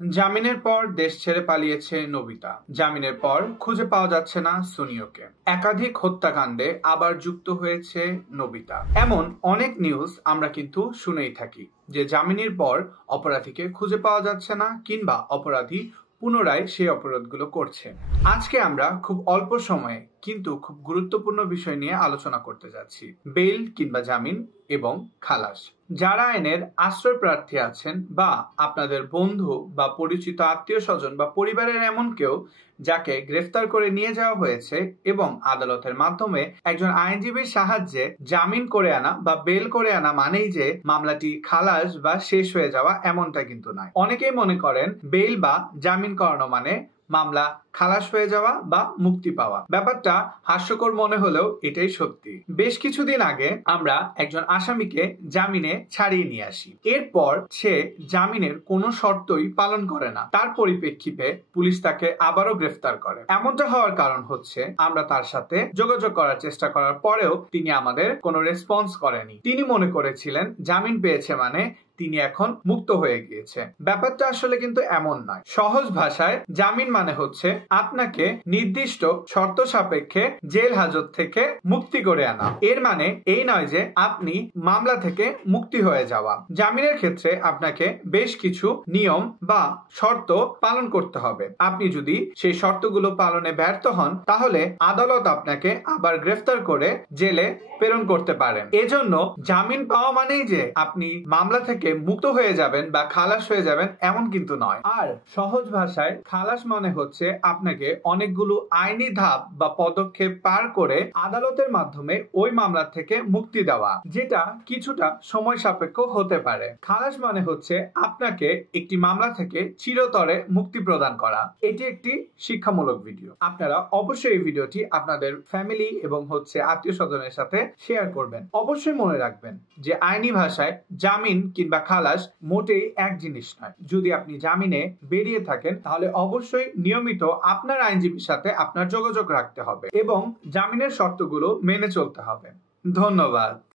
জামিনের পর দেশ ছেড়ে পালিয়েছে নবিতা। জামিনের পর খুঁজে পাওয়া যাচ্ছে না সুনিয়কে। একাধিক হত্যাকাণ্ডে আবার যুক্ত হয়েছে নবিতা। এমন অনেক নিউজ আমরা কিন্তু শুনেই থাকি যে জামিনের পর অপরাধীকে খুঁজে পাওয়া যাচ্ছে না কিংবা অপরাধী পুনরায় সেই অপরাধগুলো করছে। আজকে আমরা খুব অল্প সময়ে কিন্তু খুব গুরুত্বপূর্ণ বিষয় নিয়ে আলোচনা করতে যাচ্ছি, বেইল কিংবা জামিন এবং খালাস। যারা আইনের আশ্রয় প্রার্থী আছেন বা আপনাদের বন্ধু বা পরিচিত আত্মীয় স্বজন বা পরিবারের এমন কেউ যাকে গ্রেফতার করে নিয়ে যাওয়া হয়েছে এবং আদালতের মাধ্যমে একজন আইনজীবীর সাহায্যে জামিন করে আনা বা বেল করে আনা মানেই যে মামলাটি খালাস বা শেষ হয়ে যাওয়া, এমনটা কিন্তু নয়। অনেকেই মনে করেন বেইল বা জামিন করানো মানে মামলা খালাস হয়ে যাওয়া বা মুক্তি পাওয়া। ব্যাপারটা হাস্যকর মনে হলেও এটাই সত্যি। বেশ কিছুদিন আগে আমরা একজন আসামিকে জামিনে ছাড়িয়ে নিয়ে আসি। এরপর সে জামিনের কোনো শর্তই পালন করে না। তার পরিপ্রেক্ষিতে পুলিশ তাকে আবারও গ্রেফতার করে। এমনটা হওয়ার কারণ হচ্ছে আমরা তার সাথে যোগাযোগ করার চেষ্টা করার পরেও তিনি আমাদের কোনো রেসপন্স করেনি। তিনি মনে করেছিলেন জামিন পেয়েছে মানে তিনি এখন মুক্ত হয়ে গিয়েছে। ব্যাপারটা আসলে কিন্তু এমন নয়। সহজ ভাষায় জামিন মানে হচ্ছে আপনাকে নির্দিষ্ট শর্ত সাপেক্ষে জেল হাজত থেকে মুক্তি করে আনা। এর মানে এই নয় যে আপনি মামলা থেকে মুক্তি হয়ে যাওয়া। জামিনের ক্ষেত্রে আপনাকে বেশ কিছু নিয়ম বা শর্ত পালন করতে হবে। আপনি যদি সেই শর্তগুলো পালনে ব্যর্থ হন তাহলে আদালত আপনাকে আবার গ্রেফতার করে জেলে প্রেরণ করতে পারেন। এজন্য জামিন পাওয়া মানেই যে আপনি মামলা থেকে মুক্ত হয়ে যাবেন বা খালাস হয়ে যাবেন এমন কিন্তু নয়। আর সহজ ভাষায় খালাস মানে হচ্ছে আপনাকে অনেকগুলো আইনি ধাপ বা পদক্ষেপ পার করে আদালতের মাধ্যমে ওই মামলা থেকে মুক্তি দেওয়া, যেটা কিছুটা সময় সাপেক্ষ হতে পারে। খালাস মানে হচ্ছে আপনাকে একটি মামলা থেকে চিরতরে মুক্তি প্রদান করা। এটি একটি শিক্ষামূলক ভিডিও। আপনারা অবশ্যই এই ভিডিওটি আপনাদের ফ্যামিলি এবং আত্মীয় স্বজনের সাথে শেয়ার করবেন। অবশ্যই মনে রাখবেন যে আইনি ভাষায় জামিন কিংবা খালাস মোটেই এক জিনিস নয়। যদি আপনি জামিনে বেরিয়ে থাকেন তাহলে অবশ্যই নিয়মিত আপনার আইনজীবীর সাথে আপনার যোগাযোগ রাখতে হবে এবং জামিনের শর্তগুলো মেনে চলতে হবে। ধন্যবাদ।